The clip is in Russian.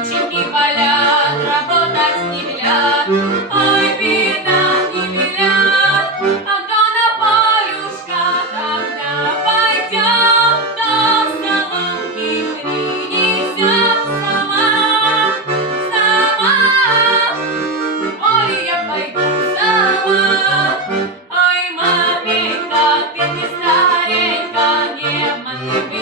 Рученьки болят, работать не велят. Ой, беда, не велят. А кто на полюшка тогда пойдет, до соломки принесет сама, сама. Ой, я пойду сама. Ой, маменька, ты не старенька, не обмани меня.